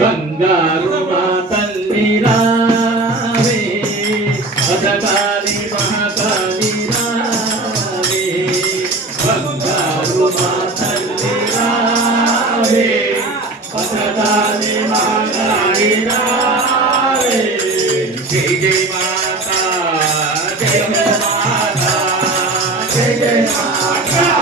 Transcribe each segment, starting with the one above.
బంగారు మా తల్లి రావే భద్రకాళి మహాకాళి రావే బంగారు మా తల్లి రావే భద్రకాళి మహాకాళి రావే జై జై మాతా జై మాతా జై జై మాతా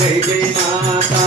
జై జై మాతా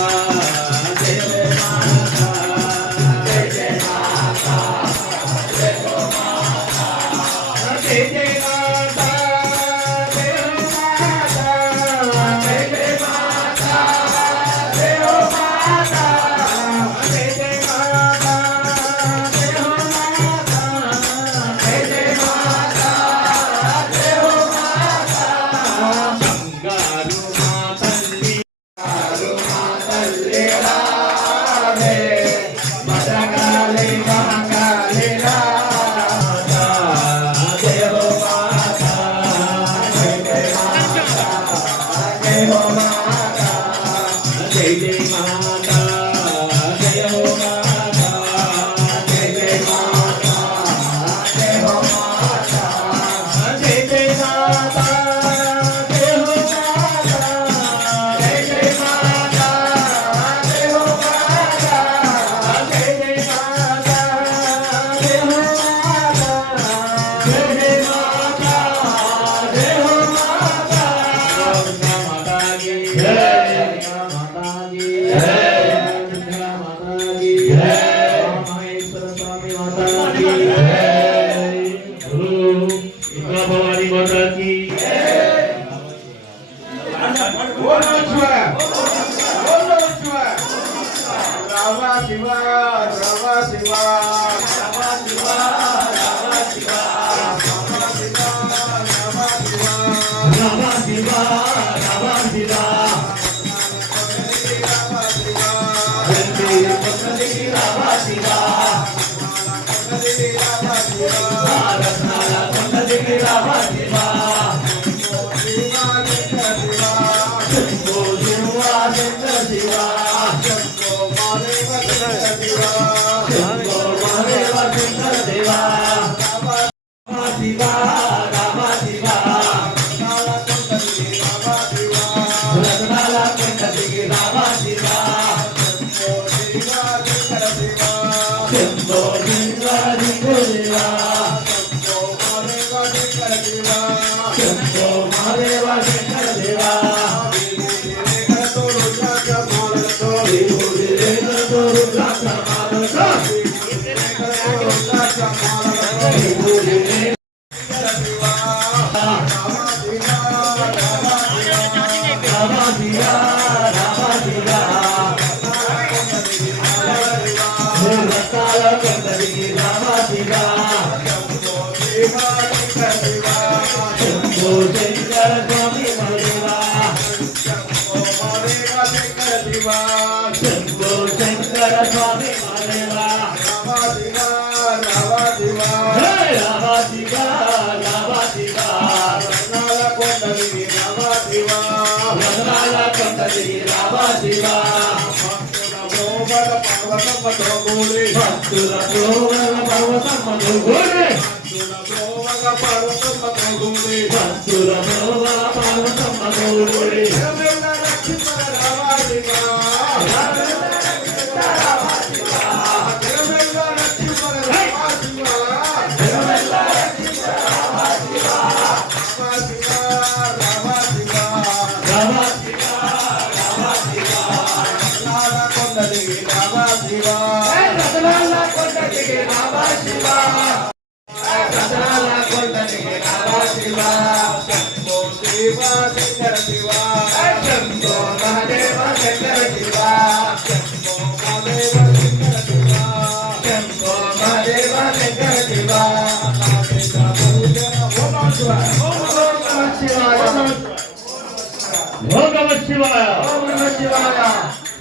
శివాయ ఓం నమః శివాయ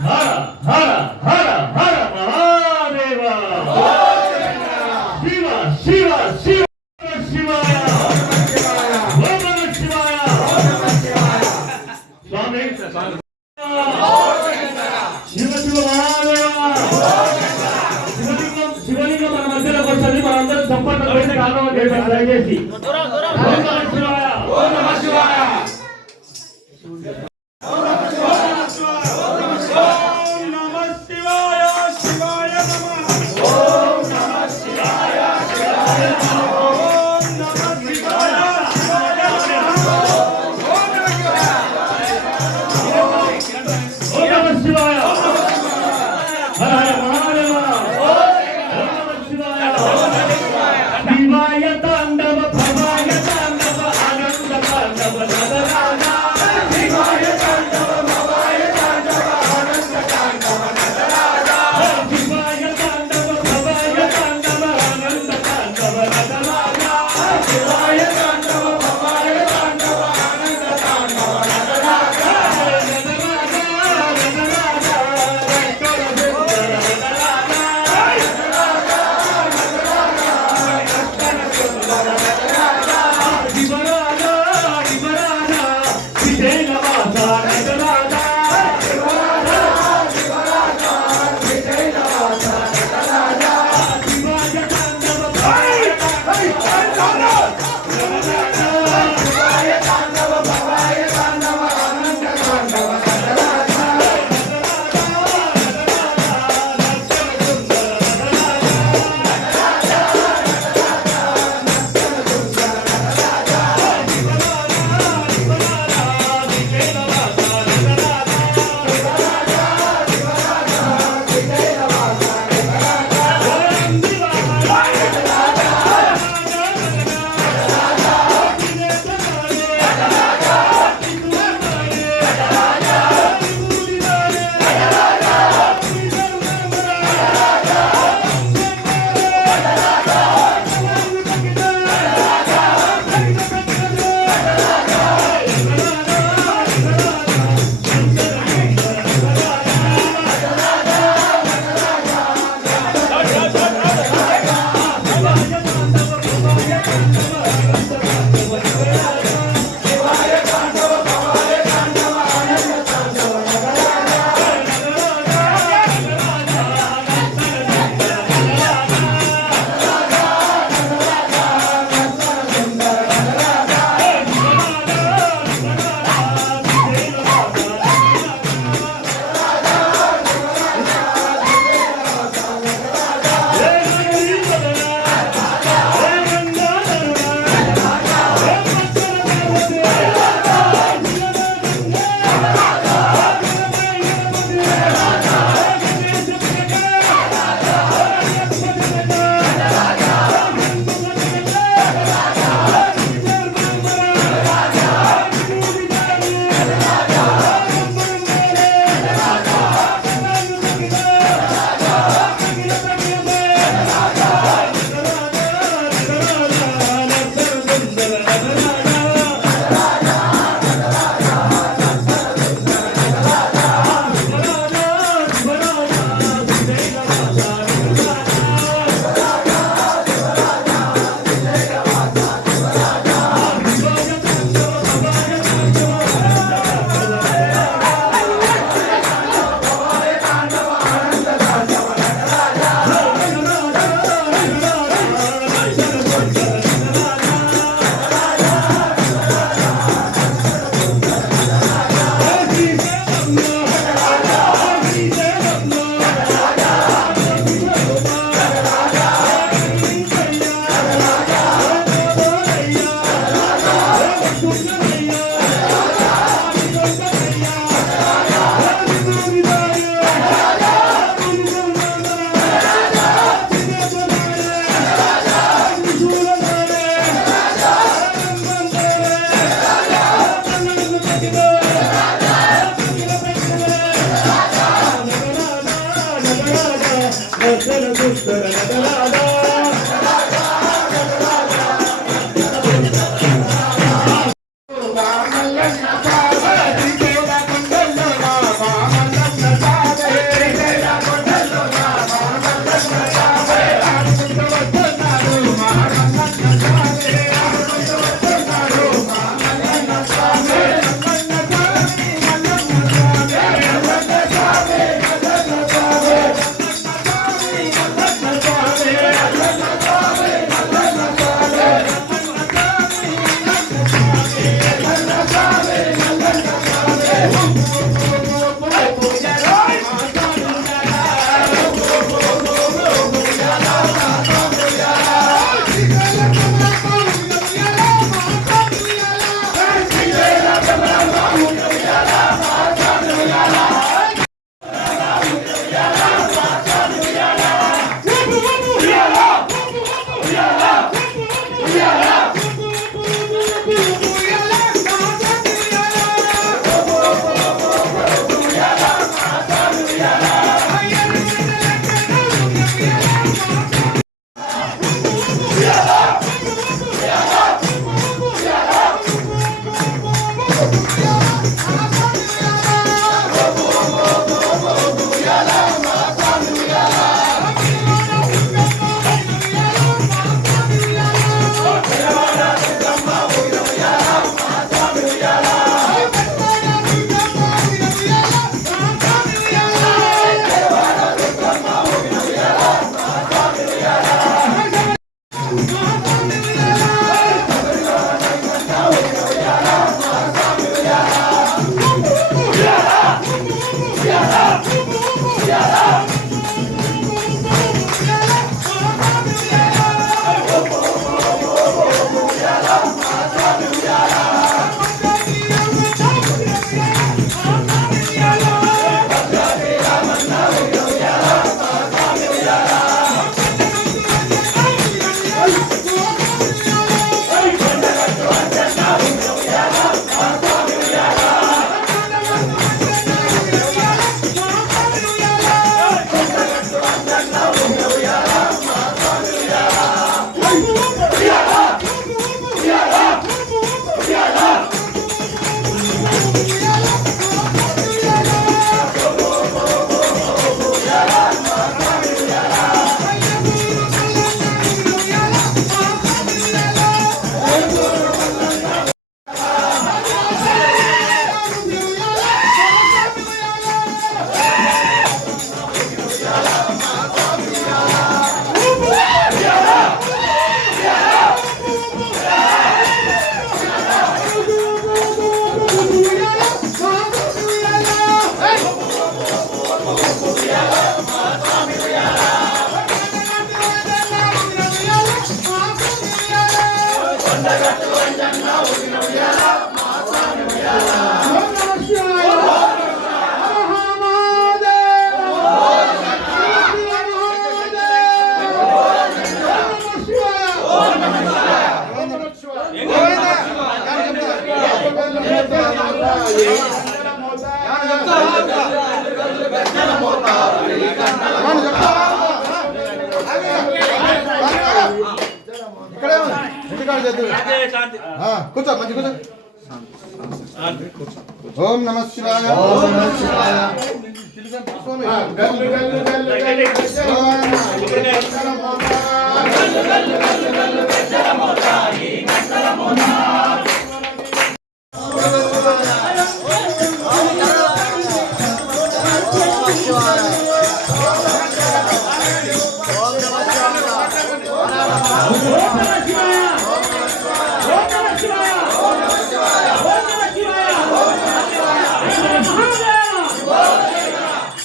హర హర హర హర మహాదేవ శివ శివ శివ శివాయ ఓం నమః శివాయ స్వామి శివ శివ మహాదేవ శివలింగం మన మధ్యలోకి వస్తుంది. మనందరం చప్పట్లు కొట్టి కారణం చేశాం. దయచేసి ఓం నమః శివాయ ఓం నమః శివాయ శివాయ తాండవ భవాయ తాండవ ఆనంద కూర్చో మంచి కూర్చో ఓం నమః శివాయ ఓం నమః శివాయ గల్లు గల్లు గల్లు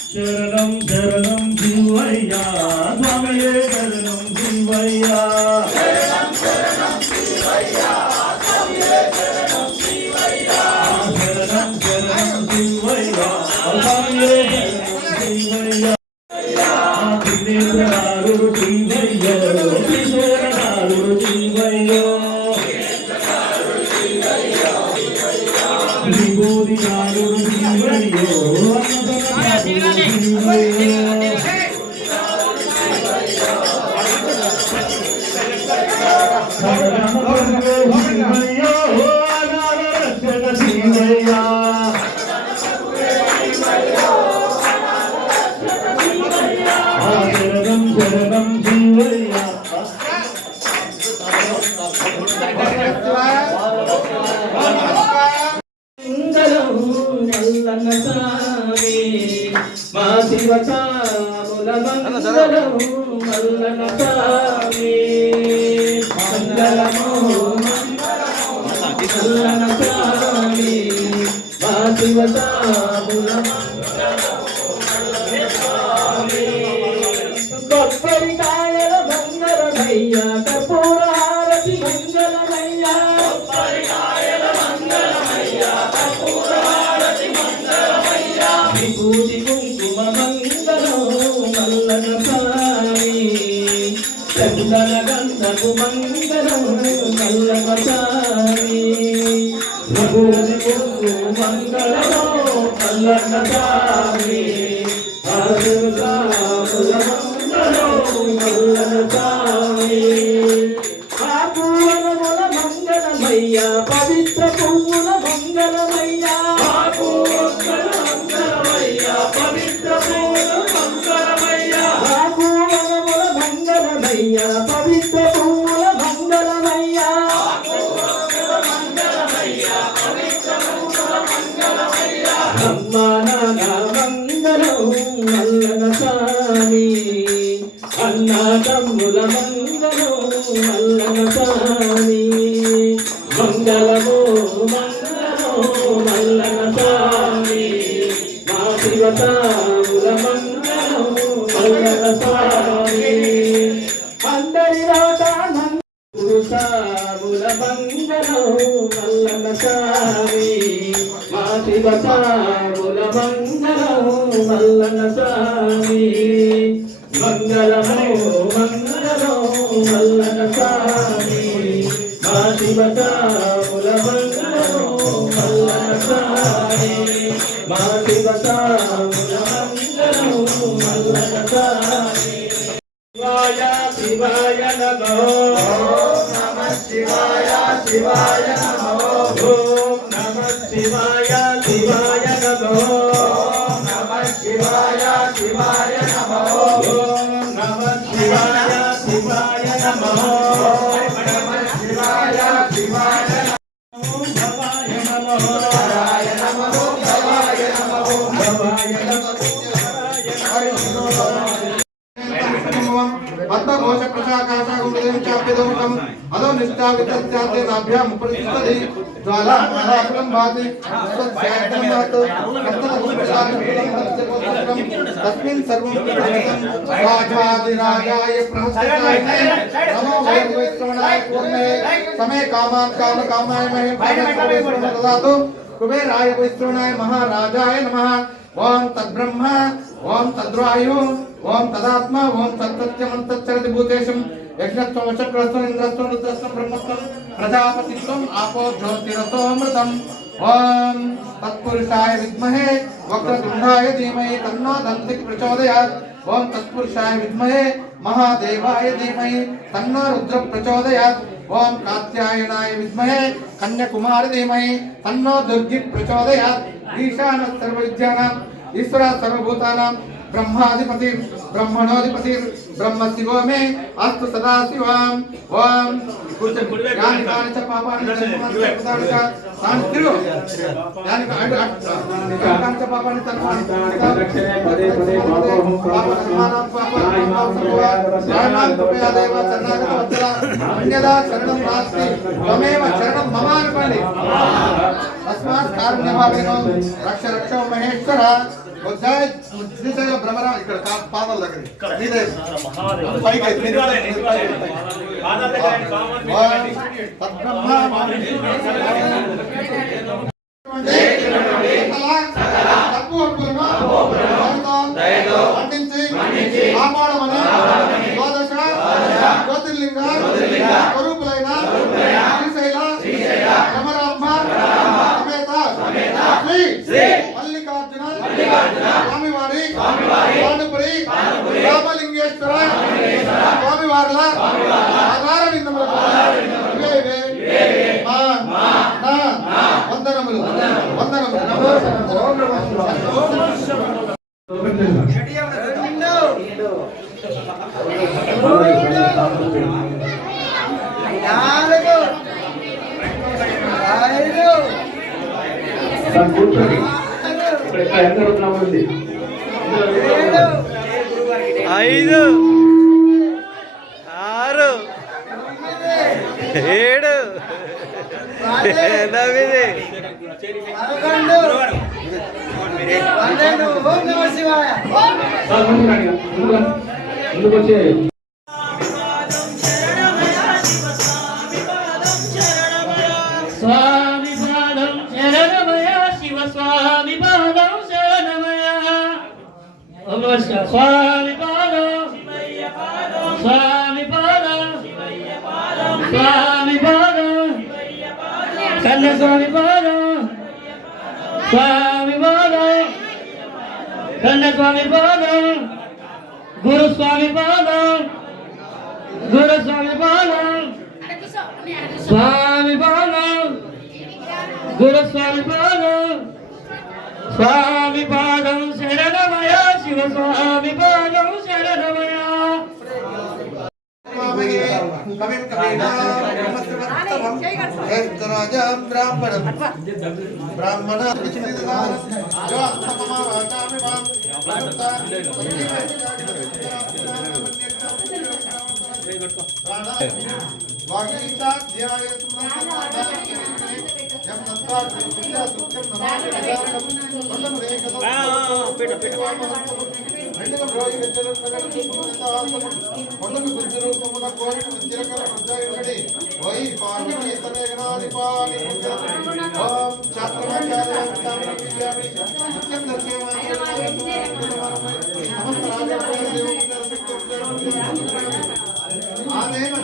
శరణం శరణం శివయ్యా స్వామియే శరణం శివయ్యా శరణం శరణం శివయ్యా స్వామియే శరణం శివయ్యా శరణం శరణం శివయ్యా స్వామియే శరణం శివయ్యా త్రినేత్రారుడు శివయ్యో త్రిశూలధారుడు శివయ్యో త్రిభూతిధారుడు శివయ్యో మా శివచాముల మంగళం మల్లన స్వామి మంగళమో మల్లన స్వామి మా శివచాముల కొబ్బరికాయల మంగళమయ్య కపూర హారతి మంగళమయ్య కొబ్బరికాయల మంగళమయ్య కపూర హారతి మంగళమయ్య విభూతి కుంకుమ మంగళం మల్లన స్వామి చందన గంధపు మంగళం మల్లన స్వామి విభూతి కుంకుమ మంగళం మల్లన స్వామి పవిత్ర పువ్వుల మంగళమయ్యా పవిత్ర పువ్వుల మంగళమయ్యా పవిత్ర పువ్వుల మంగళమయ్యా మంగళం మల్లన స్వామి అన్నదమ్ముల మంగళం మల్లన స్వామి మంగళమో మంగళమో మల్లన స్వామి మా శివతాముల మంగళం మల్లన స్వామి అందరి పురుషాముల మంగళం మల్లన స్వామి మా శివతాముల మంగళం మల్లన స్వామి మంగళమో మంగళమో మల్లన స్వామి మా శివతాముల మంగళమో మల్లన స్వామి మా శివతాముల మంగళమో మల్లన స్వామి శివాయ శివాయ నమో ఓం నమః శివాయ శివాయ నమో ఓం నమః శివాయ శివాయ నమో ఓం నమః శివాయ శివాయ నమో ఓం నమః శివాయ శివాయ నమో ఓం నమః శివాయ శివాయ నమో భవాయ నమో హరాయ నమో భవాయ నమో భవాయ నమో పద్మకోశ ప్రశాకాశం చాప్యదముఖం అదో నిష్ఠావితాతే నాభ్యాం ఉపరిష్టది జ్వాలా మహాకులం భాతి స్వస్యాగ్రమాత్ తస్మిన్ సర్వం రాజాదిరాజాయ ప్రహస్తాయ నమో వైష్ణవాయ పూర్ణే సమే కామాన్ కామకామాయ మహే దదాతు కుబేరాయ వైష్ణవాయ మహారాజాయ నమః ఓం తద్బ్రహ్మ ఓం తద్వాయు ఓం తదాత్మ ఓం తత్తత్యమంతచ్చరతి భూతేశం యజ్ఞత్వం వచక్రస్వం ఇంద్రస్వం రుద్రస్వం బ్రహ్మస్వం ప్రజాపతిత్వం ఆపో జ్యోతిరసోమృతం ఓం తత్పురుషాయ విద్మహే వక్రతుండాయ ధీమహి తన్నో దంతికి ప్రచోదయాత్ ఓం తత్పురుషాయ విద్మహే మహాదేవాయ ధీమహి తన్నో రుద్ర ప్రచోదయాత్ ఓం కాత్యాయనాయ విద్మహే కన్యాకుమారి ధీమహి తన్నో దుర్గి ప్రచోదయాత్ ఈశాన సర్వవిద్యానాం ఈశ్వర సర్వభూతానాం బ్రహ్మాధిపతి బ్రహ్మణోధిపతి బ్రహ్మ శివో మే అస్తు సదా శివం. ఓం యాని కాని చ పాపాని తిరుగు యాని కాని చ పాపాని తర్వాణి శరణం నాస్తి త్వమేవ శరణం మమ అనుకోండి. తస్మాత్ కారుణ్యభావేనో రక్ష రక్ష మహేశ్వర. భ్రమరా ఇక్కడ పాదాల దగ్గర కాపాడమని ద్వాదశ జ్యోతిర్లింగ స్వరూపులైన శ్రీశైల భ్రమరాంబ సమేత శ్రీ మల్లికార్జున స్వామివారి భానుపురి రామలింగేశ్వర స్వామివార్ల ఆధార విందములకు వందనములు ఐదు ఆరు ఏడు ఎనిమిది ముందుకు వచ్చే స్వామి పాదం శరణమయ శివ స్వామి పాదం శరణమయ. స్వామి పాదం స్వామి పాదం స్వామి పాదం కన్న స్వామి పాదం స్వామి పాదం కన్న స్వామి పాదం గురుస్వామి పాదం గురుస్వామి పాదం స్వామి పాదం గురుస్వామి పాదం స్వామి పాదం శరణమయ శివ స్వామి పాదం శరణమయ. బ్రాహ్మణ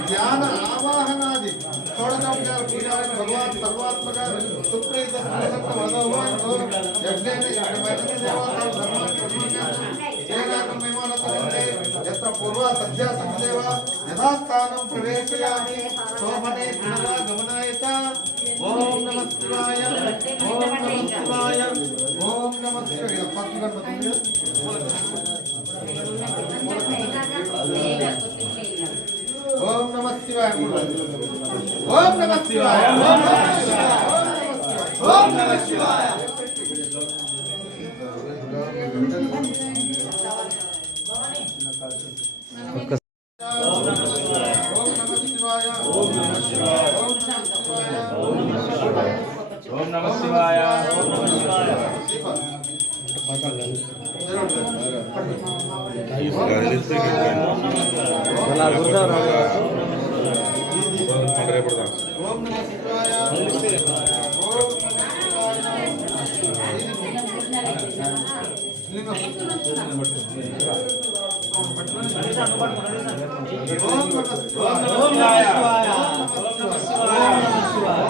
ధ్యాన ఆవాహనాది షోడశోపచార పూజారి భగవాన్ సర్వాత్మక సుప్రీత यत्र पूर्व सद्या संदेव यथास्थानं प्रवेशयामि सोमने पुनरागमनाय च ओम नमः शिवाय ओम नमः शिवाय ओम नमः शिवाय ओम नमः शिवाय ओम नमः शिवाय ओम नमः शिवाय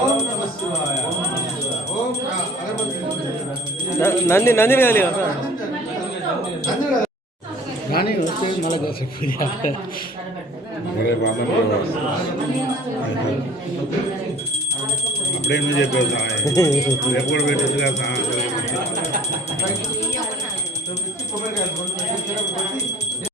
ओम नमः शिवाय నంది నందిని కానీ రాణి వస్తే మళ్ళీ దోశ పూజ అప్పుడే ఎందుకు చెప్పేది ఎప్పుడు పెట్టచ్చు కదా